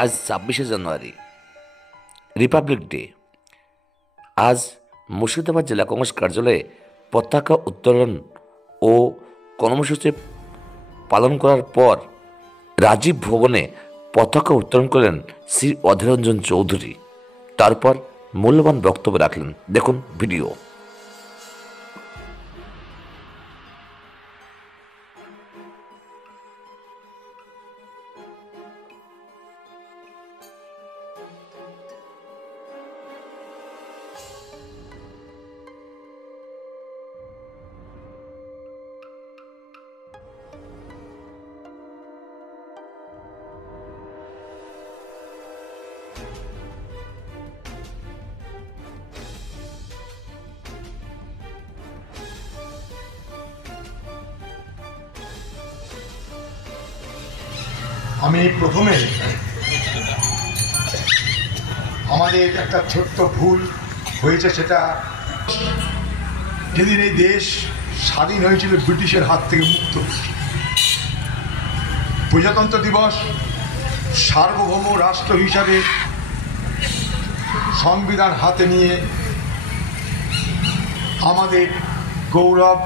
আজ ২৬শে জানুয়ারি, Republic day. আজ মুর্শিদাবাদ জেলা কংগ্রেস কার্যালয়ে পতাকা উত্তোলন ও কর্মসূচি পালন করার পর রাজীব ভবনে পতাকা উত্তোলন করলেন শ্রী অধীর রঞ্জন চৌধুরী। তারপর মূল্যবান বক্তব্য রাখলেন। দেখুন ভিডিও। আমি প্রথমে আমাদের একটা ছোট্ট ভুল হয়েছে, সেটা যেদিন এই দেশ স্বাধীন হয়েছিল ব্রিটিশের হাত থেকে মুক্ত, প্রজাতন্ত্র দিবস সার্বভৌম রাষ্ট্র হিসাবে সংবিধান হাতে নিয়ে আমাদের গৌরব,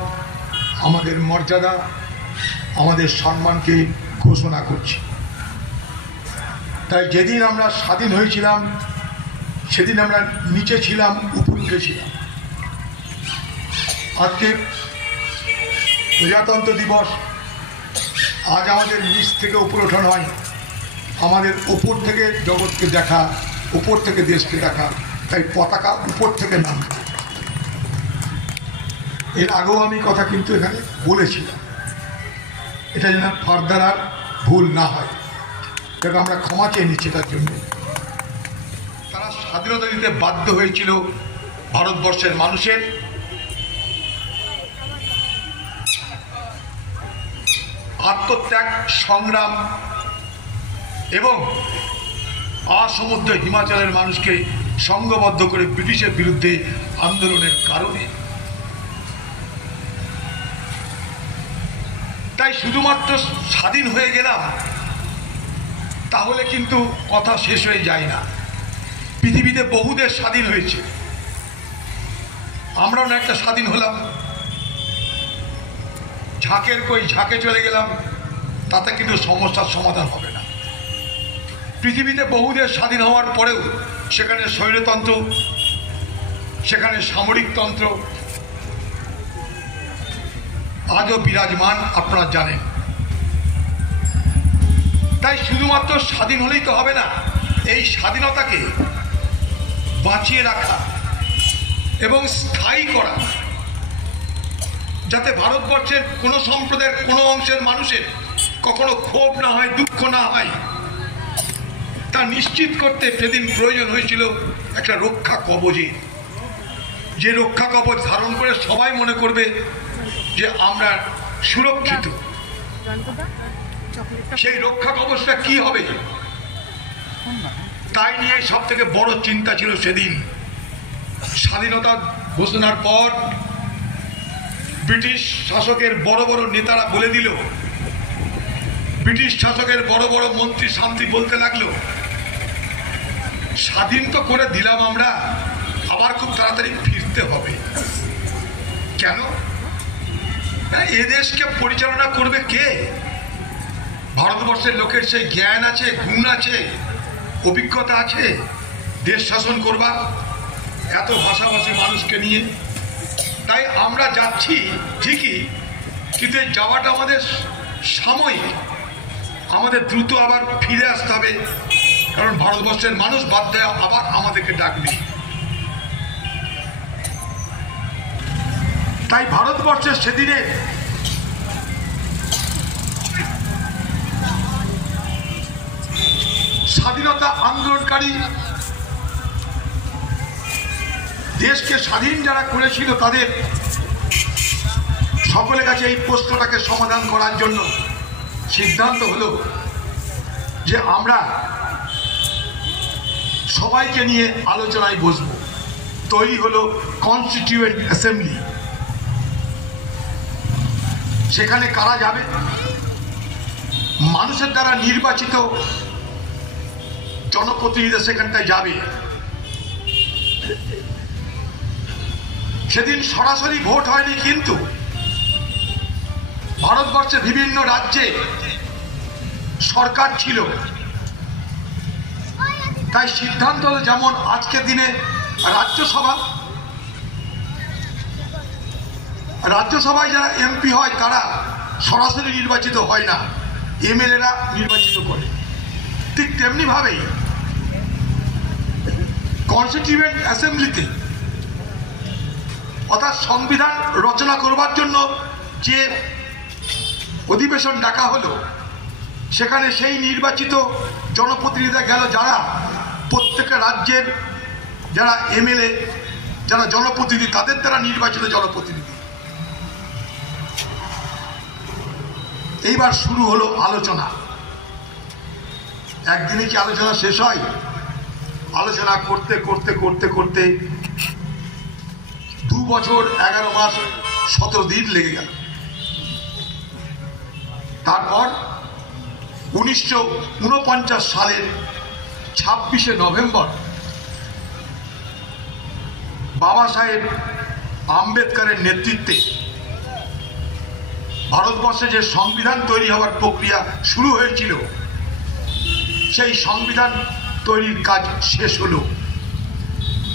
আমাদের মর্যাদা, আমাদের সম্মানকে ঘোষণা করছি। তাই যেদিন আমরা স্বাধীন হয়েছিলাম সেদিন আমরা নিচে ছিলাম, উপরে উঠেছিলাম। আজকে প্রজাতন্ত্র দিবস, আজ আমাদের নিচ থেকে উপরে ওঠা নয়, আমাদের উপর থেকে জগৎকে দেখা, উপর থেকে দেশকে দেখা। তাই পতাকা উপর থেকে নামবে। এর আগেও আমি কথা কিন্তু এখানে বলেছিলাম, এটা যেন ফার্দার আর ভুল না হয়, তাকে আমরা ক্ষমা চেয়ে নিচ্ছি। তার জন্য তারা স্বাধীনতা দিতে বাধ্য হয়েছিল ভারতবর্ষের মানুষের আত্মত্যাগ, সংগ্রাম এবং আসমুদ্র হিমাচলের মানুষকে সংঘবদ্ধ করে ব্রিটিশের বিরুদ্ধে আন্দোলনের কারণে। তাই শুধুমাত্র স্বাধীন হয়ে গেলাম তাহলে কিন্তু কথা শেষ হয়ে যায় না। পৃথিবীতে বহু দেশ স্বাধীন হয়েছে, আমরাও না একটা স্বাধীন হলাম। ঝাঁকের কই ঝাঁকে চলে গেলাম, তাতে কিন্তু সমস্যার সমাধান হবে না। পৃথিবীতে বহু দেশ স্বাধীন হওয়ার পরেও সেখানে স্বৈরতন্ত্র, সেখানে সামরিকতন্ত্র আজও বিরাজমান, আপনারা জানেন। তাই শুধুমাত্র স্বাধীন হলেই তো হবে না, এই স্বাধীনতাকে বাঁচিয়ে রাখা এবং স্থায়ী করা, যাতে ভারতবর্ষের কোনো সম্প্রদায়ের কোনো অংশের মানুষের কখনো ক্ষোভ না হয়, দুঃখ না হয়, তা নিশ্চিত করতে সেদিন প্রয়োজন হয়েছিল একটা রক্ষা কবচের। যে রক্ষা কবচ ধারণ করে সবাই মনে করবে যে আমরা সুরক্ষিত। সেই রক্ষা কবচটা কি হবে, তাই নিয়ে সব থেকে বড় চিন্তা ছিল সেদিন। স্বাধীনতা ঘোষণার পর ব্রিটিশ শাসকের বড় বড় নেতারা বলে দিল, ব্রিটিশ শাসকের বড় বড় মন্ত্রী শান্তি বলতে লাগলো, স্বাধীন তো করে দিলাম আমরা, আবার খুব তাড়াতাড়ি ফিরতে হবে। কেন? এ দেশকে পরিচালনা করবে কে? ভারতবর্ষের লোকের সেই জ্ঞান আছে, গুণ আছে, অভিজ্ঞতা আছে দেশ শাসন করবা এত ভাষাভাষী মানুষকে নিয়ে? তাই আমরা যাচ্ছি ঠিকই, কিন্তু এই যাওয়াটা আমাদের সাময়িক। আমাদের দ্রুত আবার ফিরে আসতে হবে, কারণ ভারতবর্ষের মানুষ বাধ্য আবার আমাদেরকে ডাকবে। তাই ভারতবর্ষের সেদিনে স্বাধীনতা আন্দোলনকারী, দেশকে স্বাধীন যারা করেছিল, তাদের সকলের কাছে এই প্রশ্নটাকে সমাধান করার জন্য সিদ্ধান্ত হলো যে আমরা সবাইকে নিয়ে আলোচনায় বসবো। তৈরি হলো কনস্টিটিউয়েন্ট অ্যাসেম্বলি। সেখানে কারা যাবে? মানুষের দ্বারা নির্বাচিত জনপ্রতিনিধি সেখানটায় যাবে। সেদিন সরাসরি ভোট হয়নি, কিন্তু ভারতবর্ষে বিভিন্ন রাজ্যে সরকার ছিল, তাই সিদ্ধান্ত হলো যেমন আজকের দিনে রাজ্যসভায় যারা এমপি হয় তারা সরাসরি নির্বাচিত হয় না, এমএলএরা নির্বাচিত করে। ঠিক তেমনি ভাবেই কনস্টিটিউয়েন্ট অ্যাসেম্বলিতে অর্থাৎ সংবিধান রচনা করবার জন্য যে অধিবেশন ডাকা হলো, সেখানে সেই নির্বাচিত জনপ্রতিনিধিরা গেল, যারা প্রত্যেকটা রাজ্যের যারা এমএলএ, যারা জনপ্রতিনিধি, তাদের দ্বারা নির্বাচিত জনপ্রতিনিধি। এইবার শুরু হলো আলোচনা। একদিনে কি আলোচনা শেষ হয়? আলোচনা করতে করতে করতে করতে 2 বছর 11 মাস 17 দিন লেগে গেল। তারপর 1949 সালের 26শে নভেম্বর বাবা সাহেব আম্বেদকরের নেতৃত্বে ভারতবর্ষে যে সংবিধান তৈরি হওয়ার প্রক্রিয়া শুরু হয়েছিল, সেই সংবিধান তৈরির কাজ শেষ হলো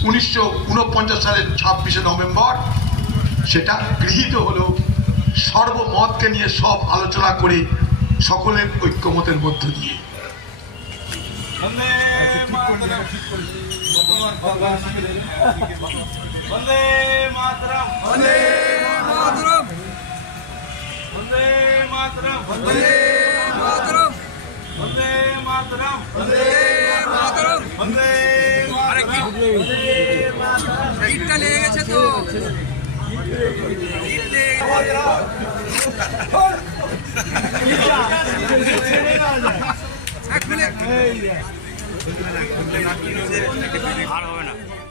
1949 সালের 26শে নভেম্বর। সেটা গৃহীত হলো সর্বমতকে নিয়ে, সব আলোচনা করে সকলের ঐক্যমতের মধ্য দিয়ে। লেগে গেছে তো আর হবে না।